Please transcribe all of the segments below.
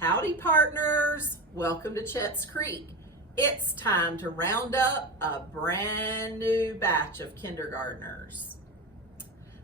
Howdy partners, welcome to Chet's Creek. It's time to round up a brand new batch of kindergartners.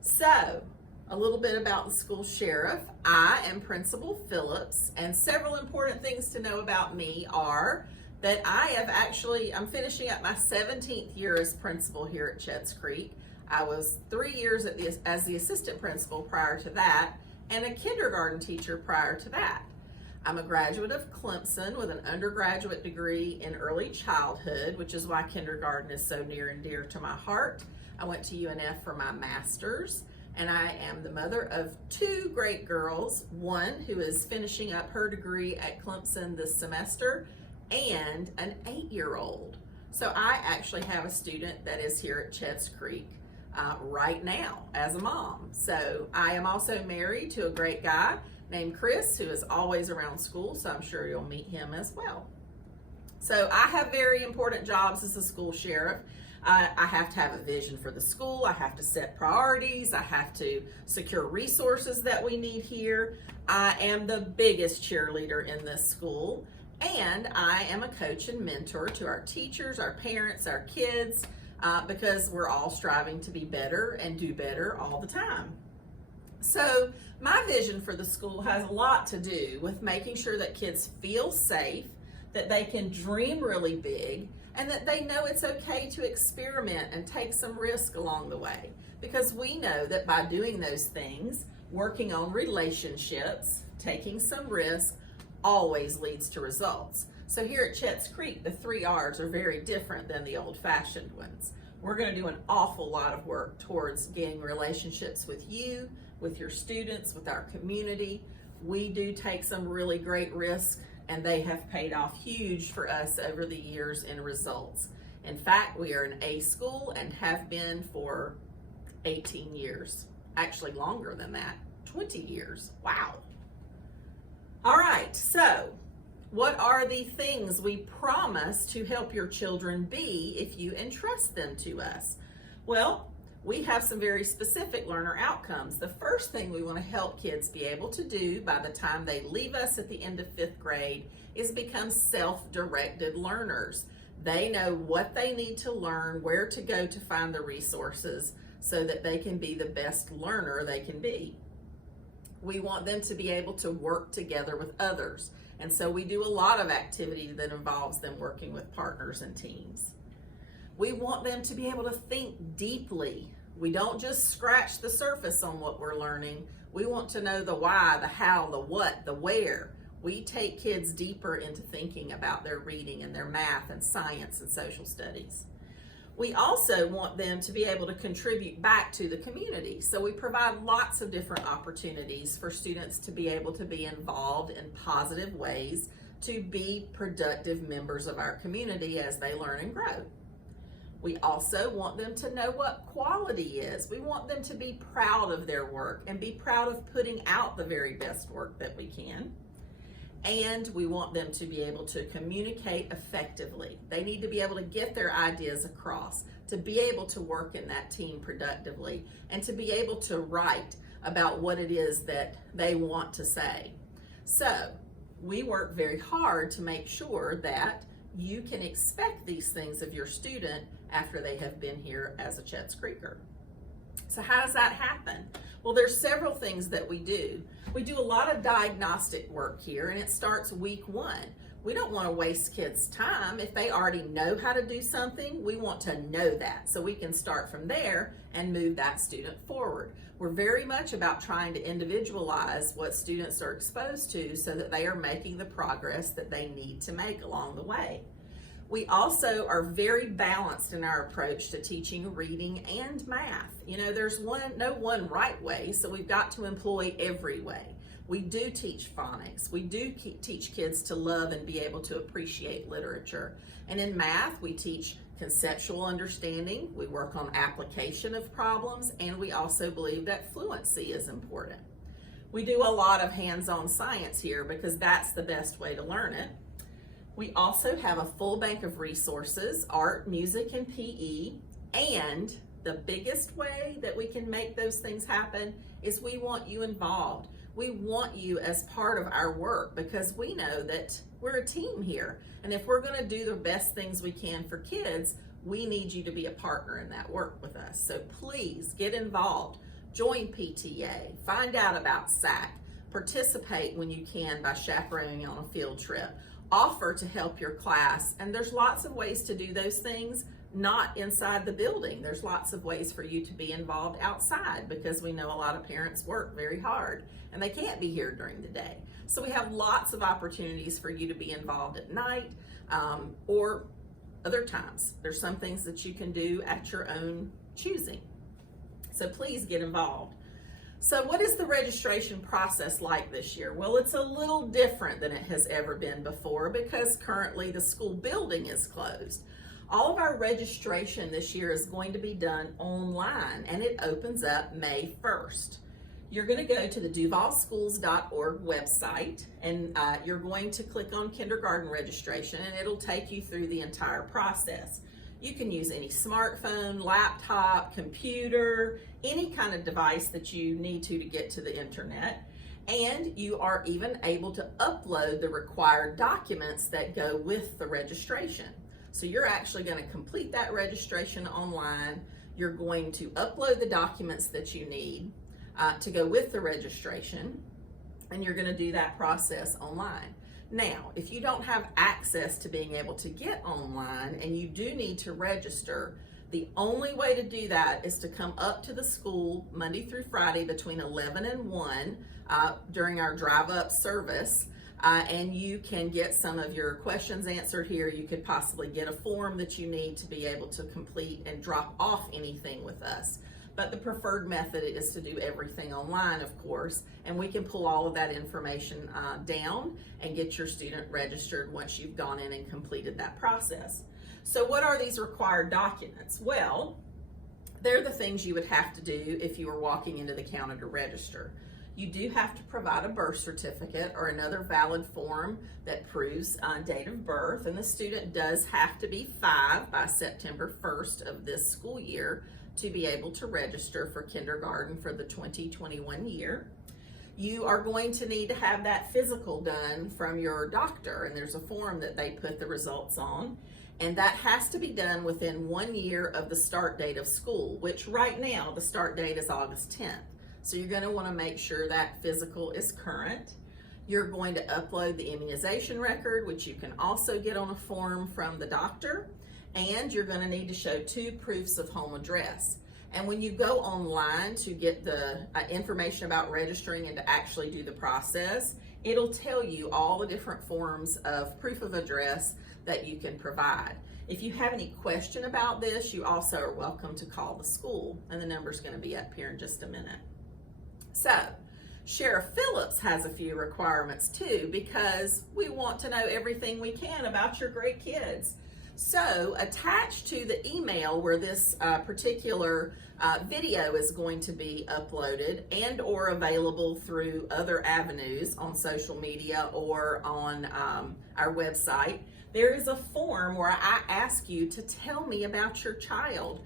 So, a little bit about the school sheriff. I am Principal Phillips, and several important things to know about me are that I'm finishing up my 17th year as principal here at Chet's Creek. I was 3 years as the assistant principal prior to that, and a kindergarten teacher prior to that. I'm a graduate of Clemson with an undergraduate degree in early childhood, which is why kindergarten is so near and dear to my heart. I went to UNF for my master's, and I am the mother of two great girls, one who is finishing up her degree at Clemson this semester, and an 8-year-old. So I actually have a student that is here at Chet's Creek right now as a mom. So I am also married to a great guy named Chris, who is always around school, so I'm sure you'll meet him as well. So I have very important jobs as a school sheriff. I have to have a vision for the school. I have to set priorities. I have to secure resources that we need here. I am the biggest cheerleader in this school, and I am a coach and mentor to our teachers, our parents, our kids, because we're all striving to be better and do better all the time. So my vision for the school has a lot to do with making sure that kids feel safe, that they can dream really big, and that they know it's okay to experiment and take some risk along the way. Because we know that by doing those things, working on relationships, taking some risk, always leads to results. So here at Chet's Creek, the 3 R's are very different than the old-fashioned ones. We're going to do an awful lot of work towards getting relationships with you, with your students, with our community. We do take some really great risks, and they have paid off huge for us over the years in results. In fact, we are an A school and have been for 18 years. Actually longer than that, 20 years. Wow. All right, so what are the things we promise to help your children be if you entrust them to us? Well, we have some very specific learner outcomes. The first thing we want to help kids be able to do by the time they leave us at the end of 5th grade is become self-directed learners. They know what they need to learn, where to go to find the resources so that they can be the best learner they can be. We want them to be able to work together with others. And so we do a lot of activity that involves them working with partners and teams. We want them to be able to think deeply. We don't just scratch the surface on what we're learning. We want to know the why, the how, the what, the where. We take kids deeper into thinking about their reading and their math and science and social studies. We also want them to be able to contribute back to the community. So we provide lots of different opportunities for students to be able to be involved in positive ways to be productive members of our community as they learn and grow. We also want them to know what quality is. We want them to be proud of their work and be proud of putting out the very best work that we can. And we want them to be able to communicate effectively. They need to be able to get their ideas across, to be able to work in that team productively, and to be able to write about what it is that they want to say. So we work very hard to make sure that you can expect these things of your student after they have been here as a Chet's Creeker. So how does that happen? Well, there's several things that we do. We do a lot of diagnostic work here, and it starts week 1. We don't want to waste kids' time. If they already know how to do something, we want to know that so we can start from there and move that student forward. We're very much about trying to individualize what students are exposed to so that they are making the progress that they need to make along the way. We also are very balanced in our approach to teaching reading and math. You know, there's no one right way, so we've got to employ every way. We do teach phonics. We do teach kids to love and be able to appreciate literature. And in math, we teach conceptual understanding, we work on application of problems, and we also believe that fluency is important. We do a lot of hands-on science here because that's the best way to learn it. We also have a full bank of resources, art, music, and PE, and the biggest way that we can make those things happen is we want you involved. We want you as part of our work because we know that we're a team here. And if we're going to do the best things we can for kids, we need you to be a partner in that work with us. So please get involved. Join PTA. Find out about SAC. Participate when you can by chaperoning on a field trip. Offer to help your class. And there's lots of ways to do those things, not inside the building. There's lots of ways for you to be involved outside because we know a lot of parents work very hard and they can't be here during the day. So we have lots of opportunities for you to be involved at night or other times. There's some things that you can do at your own choosing. So please get involved. So what is the registration process like this year? Well, it's a little different than it has ever been before because currently the school building is closed. All of our registration this year is going to be done online and it opens up May 1st. You're going to go to the duvalschools.org website and you're going to click on kindergarten registration and it'll take you through the entire process. You can use any smartphone, laptop, computer, any kind of device that you need to get to the internet. And you are even able to upload the required documents that go with the registration. So you're actually going to complete that registration online. You're going to upload the documents that you need to go with the registration, and you're going to do that process online. Now, if you don't have access to being able to get online and you do need to register, the only way to do that is to come up to the school Monday through Friday between 11 and 1 during our drive-up service. And you can get some of your questions answered here. You could possibly get a form that you need to be able to complete and drop off anything with us. But the preferred method is to do everything online, of course, and we can pull all of that information down and get your student registered once you've gone in and completed that process. So what are these required documents? Well, they're the things you would have to do if you were walking into the counter to register. You do have to provide a birth certificate or another valid form that proves date of birth, and the student does have to be 5 by September 1st of this school year to be able to register for kindergarten for the 2021 year. You are going to need to have that physical done from your doctor, and there's a form that they put the results on, and that has to be done within 1 year of the start date of school, which right now the start date is August 10th. So you're going to want to make sure that physical is current. You're going to upload the immunization record, which you can also get on a form from the doctor. And you're going to need to show 2 proofs of home address. And when you go online to get the information about registering and to actually do the process, it'll tell you all the different forms of proof of address that you can provide. If you have any question about this, you also are welcome to call the school, and the number's going to be up here in just a minute. So, Sheriff Phillips has a few requirements too, because we want to know everything we can about your great kids. So attached to the email where this particular video is going to be uploaded and or available through other avenues on social media or on our website, there is a form where I ask you to tell me about your child.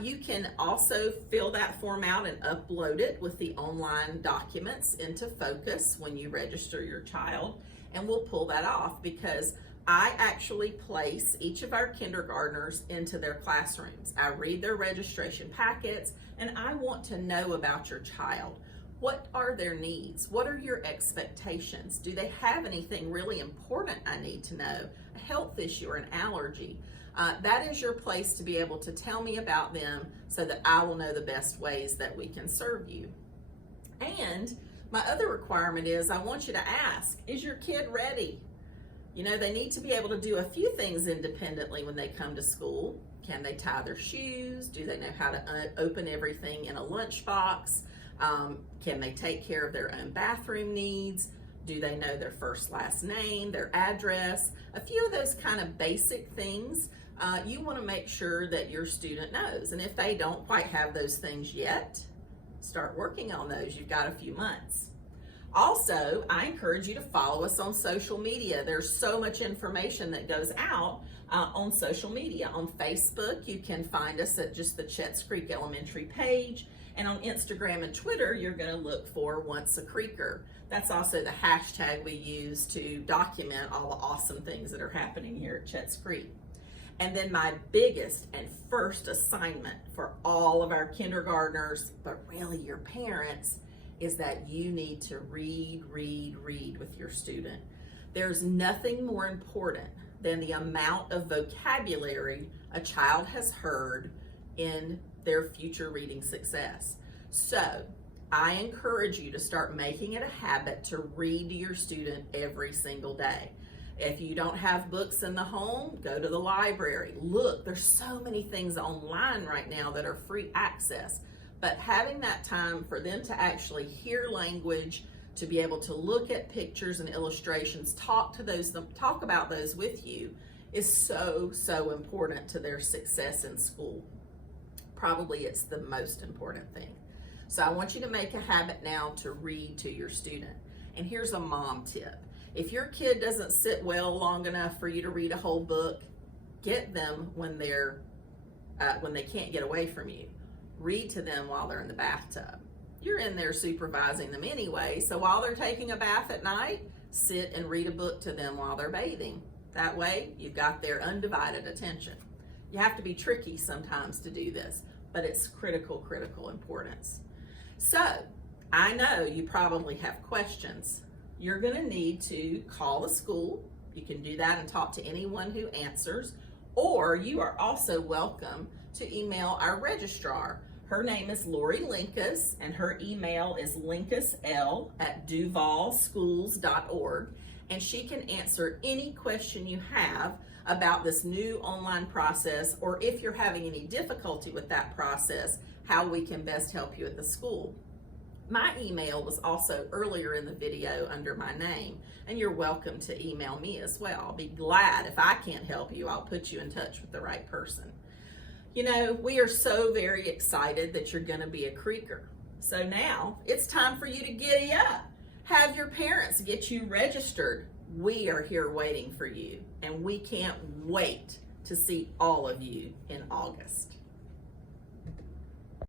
You can also fill that form out and upload it with the online documents into Focus when you register your child, and we'll pull that off because I actually place each of our kindergartners into their classrooms. I read their registration packets, and I want to know about your child. What are their needs? What are your expectations? Do they have anything really important I need to know? A health issue or an allergy? That is your place to be able to tell me about them so that I will know the best ways that we can serve you. And my other requirement is I want you to ask, is your kid ready? You know, they need to be able to do a few things independently when they come to school. Can they tie their shoes? Do they know how to open everything in a lunchbox? Can they take care of their own bathroom needs? Do they know their first, last name, their address? A few of those kind of basic things you want to make sure that your student knows. And if they don't quite have those things yet, start working on those. You've got a few months. Also, I encourage you to follow us on social media. There's so much information that goes out on social media. On Facebook, you can find us at just the Chetts Creek Elementary page. And on Instagram and Twitter, you're going to look for Once a Creeker. That's also the hashtag we use to document all the awesome things that are happening here at Chet's Creek. And then my biggest and first assignment for all of our kindergartners, but really your parents, is that you need to read with your student. There's nothing more important than the amount of vocabulary a child has heard in their future reading success. So I encourage you to start making it a habit to read to your student every single day. If you don't have books in the home, go to the library. Look, there's so many things online right now that are free access. But having that time for them to actually hear language, to be able to look at pictures and illustrations, talk about those with you, is so important to their success in school. Probably it's the most important thing. So I want you to make a habit now to read to your student. And here's a mom tip. If your kid doesn't sit well long enough for you to read a whole book, get them when they can't get away from you. Read to them while they're in the bathtub. You're in there supervising them anyway, so while they're taking a bath at night, sit and read a book to them while they're bathing. That way, you've got their undivided attention. You have to be tricky sometimes to do this, but it's critical importance. So, I know you probably have questions. You're going to need to call the school. You can do that and talk to anyone who answers, or you are also welcome to email our registrar. Her name is Lori Linkus, and her email is linkusl@duvalschools.org, and she can answer any question you have about this new online process, or if you're having any difficulty with that process, how we can best help you at the school. My email was also earlier in the video under my name, and you're welcome to email me as well. I'll be glad. If I can't help you, I'll put you in touch with the right person. You know, we are so very excited that you're going to be a Creeker. So now it's time for you to giddy up. Have your parents get you registered. We are here waiting for you, and we can't wait to see all of you in August.